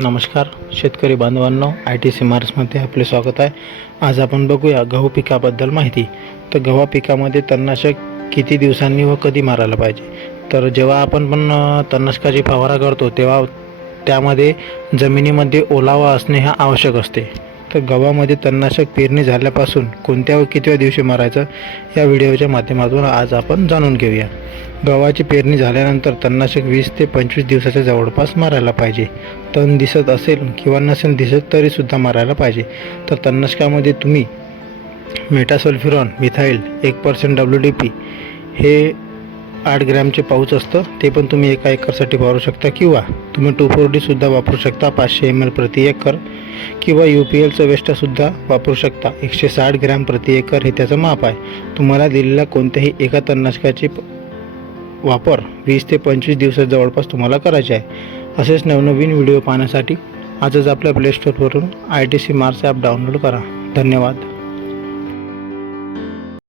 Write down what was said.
नमस्कार शेतकरी बांधवांनो आय टी सी मार्समध्ये आपले स्वागत आहे. आज आपण बघूया गहू पिकाबद्दल माहिती. तर गव्हा पिकामध्ये तणनाशक किती दिवसांनी व कधी मारायला पाहिजे? तर जेव्हा आपण पण तणनाशकाची फवारा करतो तेव्हा त्यामध्ये जमिनीमध्ये ओलावा असणे हा आवश्यक असते. तर गव्हामध्ये तणनाशक पेरणी झाल्यापासून कोणत्या व कितव्या दिवशी मारायचं? या व्हिडिओच्या माध्यमातून आज आपण जाणून घेऊया. गव्हाची पेरणी झाल्यानंतर तणनाशक वीस ते पंचवीस दिवसाच्या जवळपास मारायला पाहिजे. तण दिसत असेल किंवा नसेल दिसत तरीसुद्धा मारायला पाहिजे. तर तणनाशकामध्ये तुम्ही मेटासल्फ्युरॉन मिथाईल एक पर्सेंट डब्ल्यू डी पी हे आठ ग्रॅमचे पाऊच असतं ते पण तुम्ही एका एकरसाठी वापरू शकता किंवा तुम्ही टू फोर डीसुद्धा वापरू शकता पाचशे एम एल प्रति एकर किंवा यू पी एलचं वेस्टासुद्धा वापरू शकता. एकशे साठ ग्रॅम प्रति एकर हे त्याचं माप आहे. तुम्हाला दिलेल्या कोणत्याही एका तणनाशकाची वापर वीस ते पंचवीस दिवसात जवळपास तुम्हाला करायचे आहे. असेच नवनवीन व्हिडिओ पाहण्यासाठी आजच आपल्या प्लेस्टोरवरून I T C Mars app download करा. धन्यवाद.